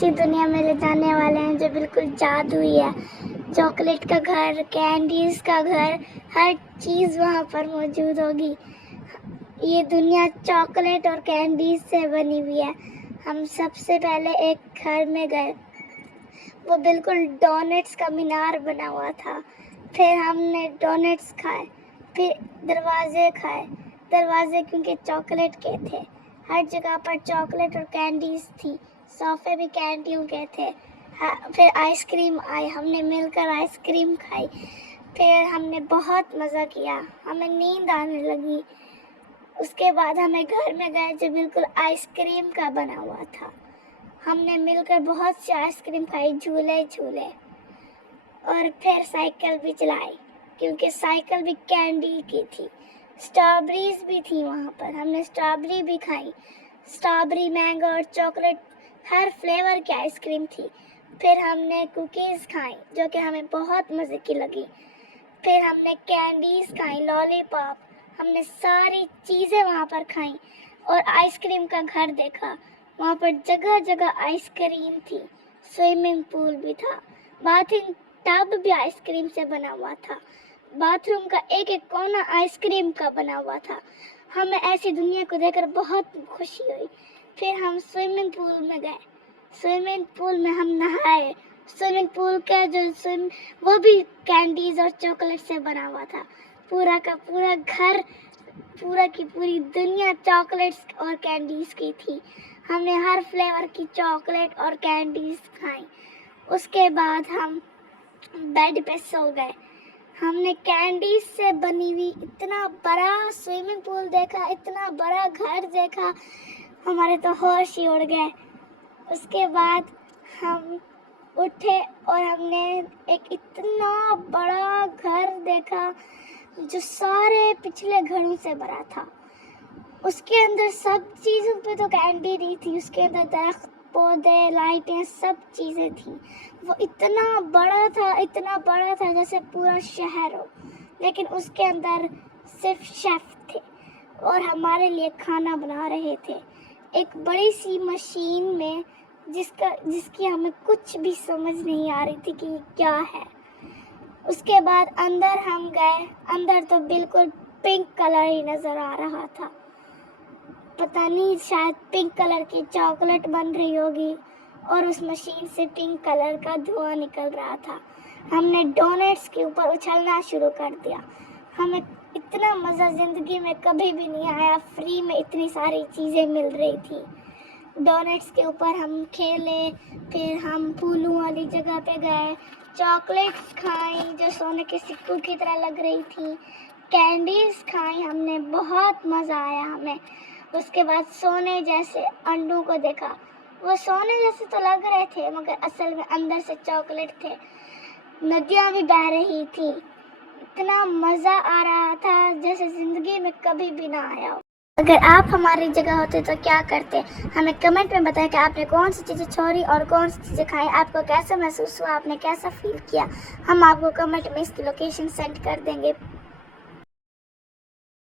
ایسی دنیا میں لے جانے والے ہیں جو بالکل جادوئی ہے. چاکلیٹ کا گھر، کینڈیز کا گھر، ہر چیز وہاں پر موجود ہوگی. یہ دنیا چاکلیٹ اور کینڈیز سے بنی ہوئی ہے. ہم سب سے پہلے ایک گھر میں گئے، وہ بالکل ڈونٹس کا مینار بنا ہوا تھا. پھر ہم نے ڈونٹس کھائے، پھر دروازے کھائے. دروازے کیونکہ چاکلیٹ کے تھے، ہر جگہ پر چاکلیٹ اور کینڈیز تھی. صوفے بھی کینڈیوں کے تھے. پھر آئس کریم آئی، ہم نے مل کر آئس کریم کھائی. پھر ہم نے بہت مزہ کیا، ہمیں نیند آنے لگی. اس کے بعد ہمیں گھر میں گئے جو بالکل آئس کریم کا بنا ہوا تھا. ہم نے مل کر بہت سی آئس کریم کھائی، جھولے جھولے، اور پھر سائیکل بھی چلائی کیونکہ سائیکل بھی کینڈی کی تھی. اسٹرابریز بھی تھی وہاں پر، ہم نے اسٹرابری بھی کھائی. اسٹرابری، مینگو اور چاکلیٹ، ہر فلیور کی آئس کریم تھی. پھر ہم نے کوکیز کھائیں جو کہ ہمیں بہت مزے کی لگی. پھر ہم نے کینڈیز کھائیں، لالی پاپ. ہم نے ساری چیزیں وہاں پر کھائیں اور آئس کریم کا گھر دیکھا. وہاں پر جگہ جگہ آئس کریم تھی. سوئمنگ پول بھی تھا. باتھنگ ٹب بھی آئس کریم سے بنا ہوا تھا. باتھ روم کا ایک ایک کونا آئس کریم کا بنا ہوا تھا. ہمیں ایسی دنیا کو دیکھ کر بہت خوشی ہوئی. پھر ہم سوئمنگ پول میں گئے. سوئمنگ پول میں ہم نہائے. سوئمنگ پول کا وہ بھی کینڈیز اور چاکلیٹ سے بنا ہوا تھا. پورا کا پورا گھر، پورا کی پوری دنیا چاکلیٹس اور کینڈیز کی تھی. ہم نے ہر فلیور کی چاکلیٹ اور کینڈیز کھائیں. اس کے بعد ہم بیڈ پہ سو گئے. ہم نے کینڈیز سے بنی ہوئی اتنا بڑا سوئمنگ پول دیکھا، اتنا بڑا گھر دیکھا، ہمارے تو ہوش ہی اڑ گئے. اس کے بعد ہم اٹھے اور ہم نے ایک اتنا بڑا گھر دیکھا جو سارے پچھلے گھروں سے بھرا تھا. اس کے اندر سب چیزوں پہ تو کینڈی نہیں تھی، اس کے اندر درخت، پودے، لائٹیں، سب چیزیں تھیں. وہ اتنا بڑا تھا جیسے پورا شہر ہو، لیکن اس کے اندر صرف شیف تھے اور ہمارے لیے کھانا بنا رہے تھے ایک بڑی سی مشین میں جس کی ہمیں کچھ بھی سمجھ نہیں آ رہی تھی کہ یہ کیا ہے. اس کے بعد اندر ہم گئے. اندر تو بالکل پنک کلر ہی نظر آ رہا تھا. پتہ نہیں، شاید پنک کلر کی چاکلیٹ بن رہی ہوگی اور اس مشین سے پنک کلر کا دھواں نکل رہا تھا. ہم نے ڈونٹس کے اوپر اچھلنا شروع کر دیا. ہمیں اتنا مزہ زندگی میں کبھی بھی نہیں آیا. فری میں اتنی ساری چیزیں مل رہی تھی. ڈونٹس کے اوپر ہم کھیلے. پھر ہم پھولوں والی جگہ پہ گئے. چاکلیٹس کھائیں جو سونے کے سکوں کی طرح لگ رہی تھی. کینڈیز کھائیں، ہم نے بہت مزہ آیا ہمیں. اس کے بعد سونے جیسے انڈوں کو دیکھا. وہ سونے جیسے تو لگ رہے تھے مگر اصل میں اندر سے چاکلیٹ تھے. ندیاں بھی بہہ رہی تھی. اتنا مزہ آ رہا تھا جیسے زندگی میں کبھی بھی نہ آیا ہو. اگر آپ ہماری جگہ ہوتے تو کیا کرتے؟ ہمیں کمنٹ میں بتائیں کہ آپ نے کون سی چیزیں چھوڑی اور کون سی چیزیں کھائیں. آپ کو کیسا محسوس ہوا، آپ نے کیسا فیل کیا. ہم آپ کو کمنٹ میں اس کی لوکیشن سینڈ کر دیں گے.